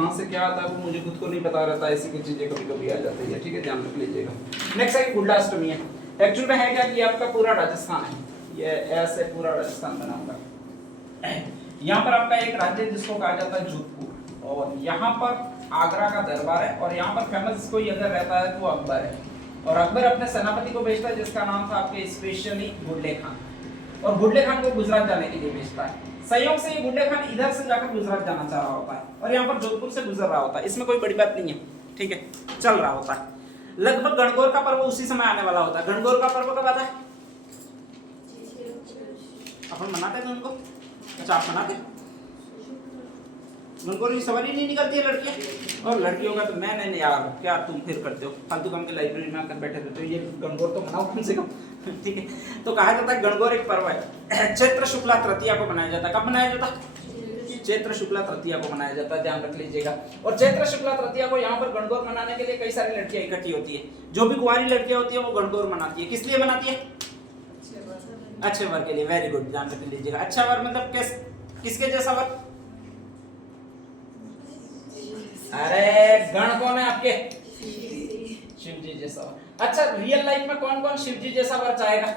कहाँ से क्या आता है वो मुझे खुद को नहीं पता रहता, ऐसी कुछ चीजें कभी कभी आ जाती है, ठीक है, ध्यान रख लीजिएगा। नेक्स्ट है गुंडाष्टमी है। एक्चुअल में है क्या कि आपका पूरा राजस्थान है, ये ऐसे पूरा राजस्थान बना होगा। यहाँ पर आपका एक राज्य है जिसको कहा जाता है जोधपुर, और यहाँ पर आगरा का दरबार है, और यहाँ पर फेमस कोई अगर रहता है तो अकबर है, और अकबर अपने सेनापति को भेजता है जिसका नाम था आपके स्पेशली बुल्ले खान, और बुल्ले खान को गुजरात जाने के लिए भेजता है। संयोग से ये बुल्ले खान इधर से जाकर गुजरात जाना चाह रहा होता है, और यहाँ पर जोधपुर से गुजर रहा होता है, इसमें कोई बड़ी बात नहीं है, ठीक है, चल रहा होता है। लगभग गणगौर का पर्व उसी समय आने वाला होता है। गणगौर का पर्व कब आता है? अपन मनाते हैं उनको, अच्छा आप मनाते हैं? गणगौर की सवारी नहीं निकलती है लड़कियां, और लड़कियों का तो नहीं यार, क्या तुम फिर करते हो फालतू काम के, लाइब्रेरी में आकर बैठे रहते हो, ये गणगौर तो मनाओ कम से कम, ठीक है। तो कहा जाता है गणगौर एक पर्व है, चैत्र शुक्ला तृतीया को मनाया जाता है। कब मनाया जाता है? चैत्र शुक्ला तृतीया को मनाया जाता है, ध्यान रख लीजिएगा। और चैत्र शुक्ला तृतीया को यहाँ पर गणगौर मनाने के लिए कई सारी लड़कियां इकट्ठी होती है। जो भी कुंवारी लड़कियां होती है वो गणगौर मनाती है। किस लिए मनाती है? अच्छे वर के लिए, वेरी गुड, ध्यान रख लीजिएगा। अच्छा वर मतलब किसके जैसा वर? अरे गण कौन है आपके? शिव जी जैसा वर। अच्छा रियल लाइफ में कौन कौन शिव जी जैसा वर चाहेगा?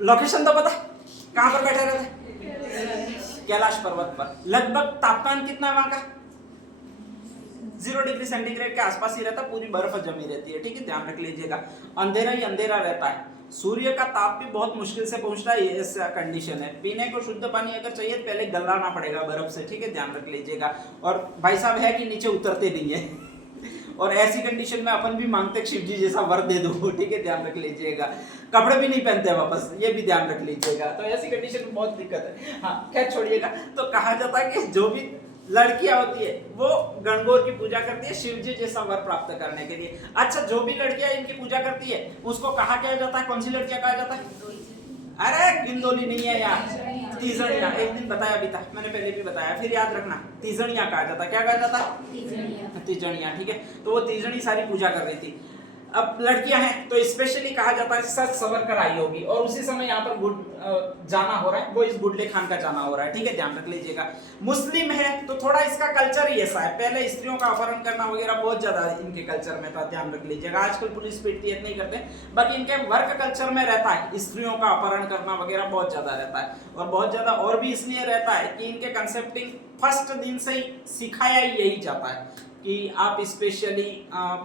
लोकेशन तो पता, कहां पर बैठे रहते? कैलाश पर्वत पर। लगभग तापमान कितना है वहां का? 0 डिग्री सेंटीग्रेड के आसपास ही रहता, पूरी बर्फ जमी रहती है, ठीक है, ध्यान रख लीजिएगा। अंधेरा ही अंधेरा रहता है, सूर्य का ताप भी बहुत मुश्किल से पहुंचता है, ये ऐसा कंडीशन है। पीने को शुद्ध पानी अगर चाहिए तो पहले गलाना पड़ेगा बर्फ से, ठीक है, ध्यान रख लीजिएगा। और भाई साहब है कि नीचे उतरते नहीं है और ऐसी कंडीशन में अपन भी मांगते शिव जी जैसा वर दे दो, ठीक है, ध्यान रख लीजिएगा। कपड़े भी नहीं पहनते वापस, ये भी ध्यान रख लीजिएगा। तो ऐसी कंडीशन में बहुत दिक्कत है। हाँ खैर छोड़िएगा। तो कहा जाता है कि जो भी लड़कियां होती है वो गणगौर की पूजा करती है शिव जी जैसा वर प्राप्त करने के लिए। अच्छा जो भी लड़कियां इनकी पूजा करती है उसको कहा क्या जाता है? कौन सी लड़कियां कहा जाता है? अरे गिंदोली नहीं है यार, तीजड़ियां। एक दिन बताया भी था मैंने, पहले भी बताया, फिर याद रखना, तीजड़ियां कहा जाता है। क्या कहा जाता है? तीजड़ियां, ठीक है। तो वो तीजड़ी सारी पूजा कर रही थी। अब लड़कियां हैं तो स्पेशली कहा जाता है सच सवर कर आई होगी, और उसी समय यहाँ पर जाना हो रहा है, वो इस बुल्ले खान का जाना हो रहा है, ठीक है, ध्यान रख लीजिएगा। मुस्लिम है तो थोड़ा इसका कल्चर ही ऐसा है, पहले स्त्रियों का अपहरण करना वगैरह बहुत ज्यादा इनके कल्चर में था, ध्यान रख लीजिएगा। आजकल पुलिस पीटती है नहीं करते, बाकी इनके वर्क कल्चर में रहता है स्त्रियों का अपहरण करना वगैरह बहुत ज्यादा रहता है, और बहुत ज्यादा और भी इसलिए रहता है कि इनके कंसेप्टिंग फर्स्ट दिन से ही सिखाया ही यही जाता है कि आप स्पेशली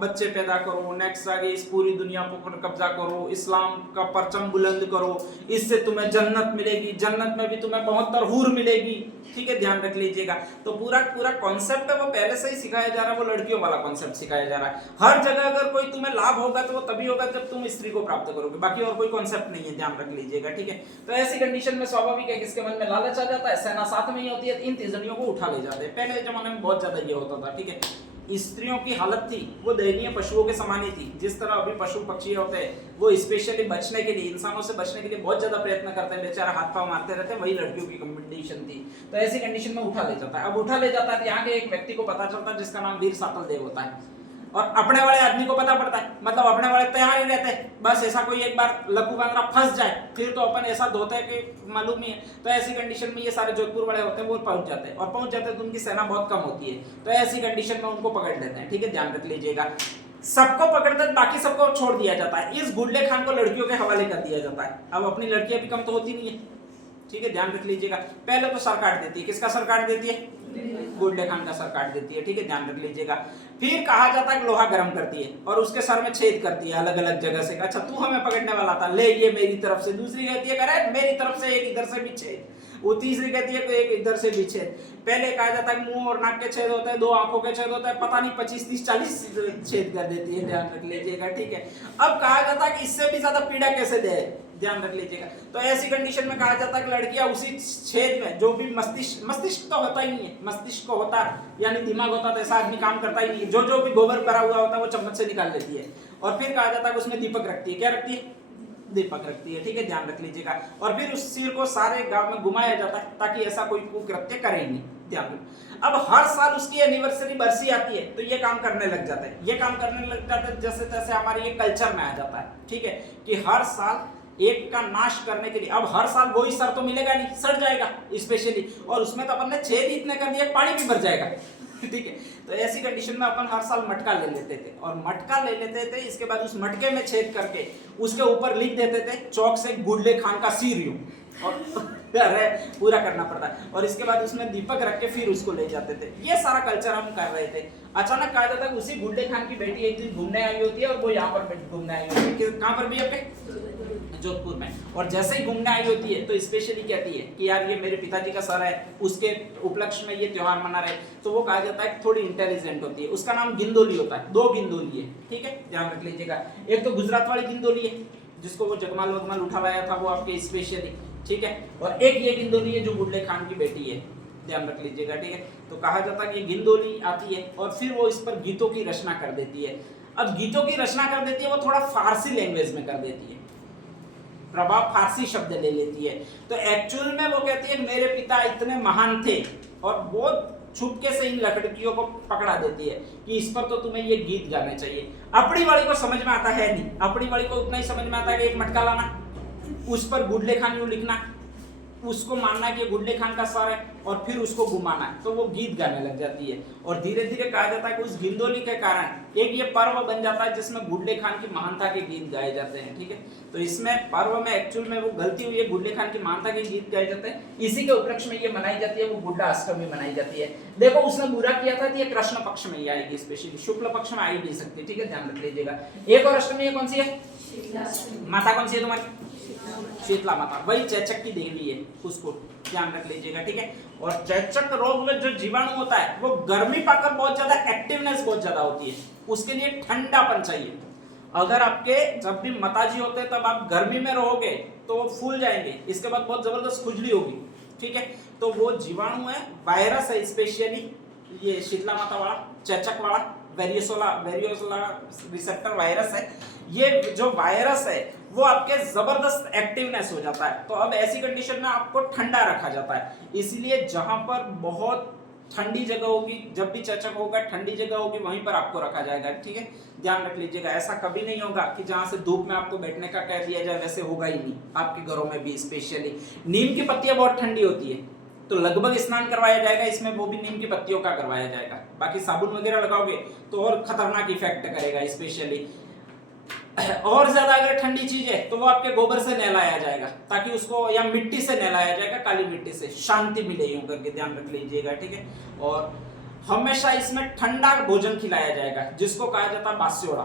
बच्चे पैदा करो, नेक्स्ट आगे इस पूरी दुनिया पर कब्जा करो, इस्लाम का परचम बुलंद करो, इससे तुम्हें जन्नत मिलेगी, जन्नत में भी तुम्हें 72 हूर मिलेगी, ठीक है, ध्यान रख लीजिएगा। तो पूरा कॉन्सेप्ट है वो पहले से ही सिखाया जा रहा है, वो लड़कियों वाला कॉन्सेप्ट सिखाया जा रहा है। हर जगह अगर कोई तुम्हें लाभ होगा तो वो तभी होगा जब तुम स्त्री को प्राप्त करोगे, बाकी और कोई कॉन्सेप्ट नहीं है, ध्यान रख लीजिएगा, ठीक है। तो ऐसी कंडीशन में स्वाभाविक है किसके मन में लालच आ जाता है, सेना साथ में ही होती है, इन तीजड़ियों को उठा ले जाते हैं। पहले जमाने में बहुत ज्यादा ये होता था, ठीक है। स्त्रियों की हालत थी वो दयनीय पशुओं के समान ही थी। जिस तरह अभी पशु पक्षी होते हैं वो स्पेशली बचने के लिए, इंसानों से बचने के लिए बहुत ज्यादा प्रयत्न करते हैं, बेचारा हाथ पांव मारते रहते हैं, वही लड़कियों की कंडीशन थी। तो ऐसी कंडीशन में उठा ले जाता है। अब उठा ले जाता है तो यहाँ के एक व्यक्ति को पता चलता है जिसका नाम वीर सातल देव होता है, और अपने वाले आदमी को पता पड़ता है, मतलब अपने वाले तैयार ही रहते हैं, बस ऐसा कोई एक बार लकू बांद्रा फंस जाए फिर तो अपन ऐसा धोते हैं कि मालूम ही है। तो ऐसी कंडीशन में ये सारे जोधपुर वाले होते हैं वो पहुंच जाते हैं, और पहुंच जाते हैं तो उनकी सेना बहुत कम होती है, तो ऐसी कंडीशन में उनको पकड़ लेते हैं, ठीक है, ध्यान रख लीजिएगा। सबको पकड़ते हैं, बाकी सबको छोड़ दिया जाता है। इस बुल्ले खान को लड़कियों के हवाले कर दिया जाता है। अब अपनी लड़कियां भी कम तो होती नहीं है, ठीक है, ध्यान रख लीजिएगा। पहले तो सर काट देती है, किसका सर काट देती है? बुल्ले खान का सर काट देती है, ठीक है, ध्यान रख लीजिएगा। फिर कहा जाता है कि लोहा गर्म करती है और उसके सर में छेद करती है अलग अलग जगह से। अच्छा तू हमें पकड़ने वाला था, ले ये मेरी तरफ से। दूसरी कहती है अरे मेरी तरफ से एक इधर से भी छेद। वो तीसरी कहती है कि एक इधर से भी छेद। पहले कहा जाता है मुंह और नाक के छेद होते हैं, 2 आंखों के छेद होते हैं, पता नहीं 25, 30, 40 छेद कर देती है, ध्यान रख लीजिएगा, ठीक है। अब कहा जाता है कि इससे भी ज्यादा पीड़ा कैसे दे, ध्यान रख लीजिएगा। तो ऐसी कंडीशन में कहा जाता है कि लड़कियां उसी छेद में जो भी मस्तिष्क तो होता ही नहीं है, मस्तिष्क को होता यानी दिमाग होता तो ऐसा आदमी काम करता ही नहीं है, जो भी गोबर भरा हुआ होता है वो चम्मच से निकाल लेती है। और फिर कहा जाता है कि उसमें दीपक रखती है। क्या रखती है? दीपक रखती है, ठीक है, ध्यान रख लीजिएगा। और फिर उस सिर को सारे गांव में घुमाया जाता है ताकि ऐसा कोई कुकृत्य करे नहीं, ध्यान रख। अब हर साल उसकी एनिवर्सरी बरसी आती है तो ये काम करने लग जाते हैं, ये काम करने लग जाते हैं जैसे तैसे हमारे ये कल्चर में आ जाता है, ठीक है, कि हर साल एक का नाश करने के लिए। अब हर साल वही सर तो मिलेगा नहीं, सड़ जाएगा स्पेशली, और उसमें तो अपन ने छेद ही इतने कर दिए पानी भी भर जाएगा। ठीक है, तो ऐसी कंडीशन में अपन हर साल मटका ले लेते थे, और मटका ले लेते थे, इसके बाद उस मटके में छेद करके उसके ऊपर लिख देते थे चौक से गुडले खान का सीर यूं, और अरे पूरा करना पड़ता है, और इसके बाद उसमें दीपक रख के फिर उसको ले जाते थे। ये सारा कल्चर हम कर रहे थे। अचानक कहा जाता है उसी गुडले खान की बेटी एक दिन घूमने आई होती है, और वो यहाँ पर घूमने आई होती है, कहाँ पर भी अपने जोधपुर में, और जैसे ही घूमने आई होती है तो स्पेशली कहती है कि यार ये मेरे पिताजी का सर है, उसके उपलक्ष्य में ये त्योहार मना रहे। तो वो कहा जाता है थोड़ी इंटेलिजेंट होती है, उसका नाम गिंदोली होता है। 2 गिंदोली है, ठीक है, ध्यान रख लीजिएगा। एक तो गुजरात वाली गिंदोली है जिसको वो जगमाल वगमाल उठावाया था, वो आपके स्पेशली, ठीक है, और एक ये गिंदोली है जो गुडले खान की बेटी है, ध्यान रख लीजिएगा, ठीक है। तो कहा जाता है कि गिंदोली आती है और फिर वो इस पर गीतों की रचना कर देती है। अब गीतों की रचना कर देती है, वो थोड़ा फारसी लैंग्वेज में कर देती है, प्रभाव फारसी शब्द ले लेती है। तो एक्चुअल में वो कहती है मेरे पिता इतने महान थे, और वो छुपके से इन लड़कियों को पकड़ा देती है कि इस पर तो तुम्हें ये गीत गाने चाहिए। अपनी वाली को समझ में आता है नहीं, अपनी वाली को उतना ही समझ में आता है कि एक मटका लाना, उस पर गुडले खान यूं लिखना, उसको मानना कि ये गुडले खान का सर है, और फिर उसको घुमाना, तो वो गीत गाने लग जाती है। और धीरे धीरे कहा जाता है कि उस गिंदोली के कारण एक ये पर्व बन जाता है जिसमें गुडले खान की महानता के गीत गाए जाते हैं, ठीक है। तो इसमें पर्व में एक्चुअल में वो गलती हुई है, गुडले खान की महानता के गीत गाए जाते हैं, इसी के उपलक्ष्य में ये मनाई जाती है, वो गुड्डा अष्टमी मनाई जाती है। देखो उसने बुरा किया था, ये कृष्ण पक्ष में ही आएगी, स्पेशली शुक्ल पक्ष में आ ही नहीं सकती, ठीक है, ध्यान रख लीजिएगा। एक और अष्टमी कौन सी है, माता कौन सी है तुम्हारी, शीतला माता, वही चेचक की देवी है, उसको ध्यान रख लीजिएगा, ठीक है। और चेचक रोग में जो जीवाणु होता है वो गर्मी पाकर बहुत ज्यादा एक्टिवनेस बहुत ज्यादा होती है, उसके लिए ठंडापन चाहिए। अगर आपके जब भी माताजी होते हैं तब आप गर्मी में रहोगे तो वो फूल जाएंगे, इसके बाद बहुत जबरदस्त खुजली होगी, ठीक है। तो वो जीवाणु है, वायरस है, स्पेशली ये शीतला माता वाला, चेचक वाला, वेरियोसोला रिसेप्टर वायरस है। ये जो वायरस है वो आपके जबरदस्त एक्टिवनेस हो जाता है। तो अब ऐसी कंडीशन में आपको ठंडा रखा जाता है, इसलिए जहां पर बहुत ठंडी जगह होगी, जब भी चेचक होगा ठंडी जगह होगी, वहीं पर आपको रखा जाएगा, ठीक है, ध्यान रख लीजिएगा। ऐसा कभी नहीं होगा कि जहां से धूप में आपको बैठने का कह दिया जाए, वैसे होगा ही नहीं आपके घरों में भी। स्पेशली नीम की पत्तियां बहुत ठंडी होती है, तो लगभग स्नान करवाया जाएगा इसमें, वो भी नीम की पत्तियों का करवाया जाएगा। बाकी साबुन वगैरह लगाओगे तो और खतरनाक इफेक्ट करेगा स्पेशली। और ज्यादा अगर ठंडी चीज है तो वो आपके गोबर से नहलाया जाएगा, ताकि उसको, या मिट्टी से नहलाया जाएगा, काली मिट्टी से, शांति मिले यूं करके, ध्यान रख लीजिएगा, ठीक है। और हमेशा इसमें ठंडा भोजन खिलाया जाएगा जिसको कहा जाता है बास्योड़ा।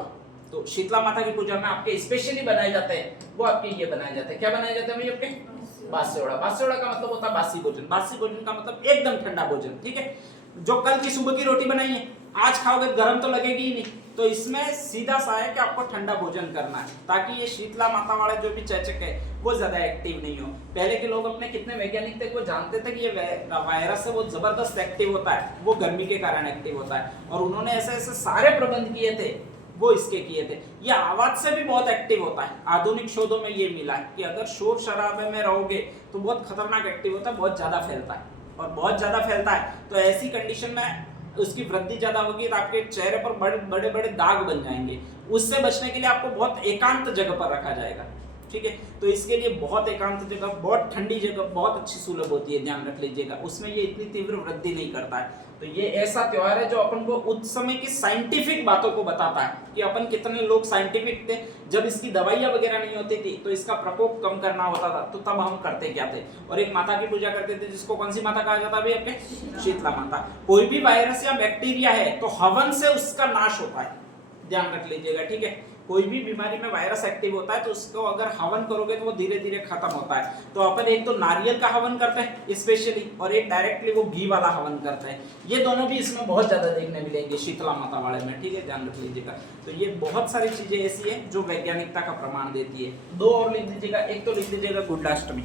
तो शीतला माता की पूजा में आपके स्पेशली बनाए जाते हैं, वो आपके ये बनाए जाते हैं, क्या बनाए जाते हैं भाई आपके, बास्योड़ा। बास्योड़ा का मतलब होता है बासी भोजन, बासी भोजन का मतलब एकदम ठंडा भोजन, ठीक है। जो कल की सुबह की रोटी बनाई है आज खाओगे गर्म तो लगेगी ही नहीं, तो इसमें सीधा सा है कि आपको ठंडा भोजन करना है, ताकि ये शीतला माता वाले जो भी चेचक है वो ज्यादा एक्टिव नहीं हो। पहले के लोग अपने कितने वैज्ञानिक थे, वो जानते थे कि ये वायरस है वो जबरदस्त एक्टिव होता है, वो गर्मी के कारण एक्टिव होता है, और उन्होंने ऐसे ऐसे सारे प्रबंध किए थे, वो इसके किए थे। ये आवाज से भी बहुत एक्टिव होता है, आधुनिक शोधों में ये मिला है कि अगर शोर शराबे में रहोगे तो बहुत खतरनाक एक्टिव होता है, बहुत ज्यादा फैलता है, और बहुत ज्यादा फैलता है तो ऐसी कंडीशन में उसकी वृद्धि ज्यादा होगी तो आपके चेहरे पर बड़े बड़े दाग बन जाएंगे। उससे बचने के लिए आपको बहुत एकांत जगह पर रखा जाएगा, ठीक है। तो इसके लिए बहुत एकांत जगह, बहुत ठंडी जगह बहुत अच्छी सुलभ होती है, ध्यान रख लीजिएगा, उसमें ये इतनी तीव्र वृद्धि नहीं करता है। तो ये ऐसा त्योहार है जो अपन को उस समय की साइंटिफिक बातों को बताता है कि अपन कितने लोग साइंटिफिक थे। जब इसकी दवाइयां वगैरह नहीं होती थी तो इसका प्रकोप कम करना होता था, तो तब हम करते क्या थे, और एक माता की पूजा करते थे जिसको कौन सी माता कहा जाता है आपके, शीतला माता। कोई भी वायरस या बैक्टीरिया है तो हवन से उसका नाश होता है, ध्यान रख लीजिएगा, ठीक है। कोई भी बीमारी में वायरस एक्टिव होता है तो उसको अगर हवन करोगे तो वो धीरे धीरे खत्म होता है। तो अपन एक तो नारियल का हवन करते हैं स्पेशली, और एक डायरेक्टली वो घी वाला हवन करते हैं। ये दोनों भी इसमें बहुत ज्यादा देखने मिलेंगे शीतला माता वाले में, ठीक है, ध्यान रख लीजिएगा। तो ये बहुत सारी चीजें ऐसी है जो वैज्ञानिकता का प्रमाण देती है। 2 और लिख दीजिएगा, एक तो लिख दीजिएगा गुड्डाष्टमी,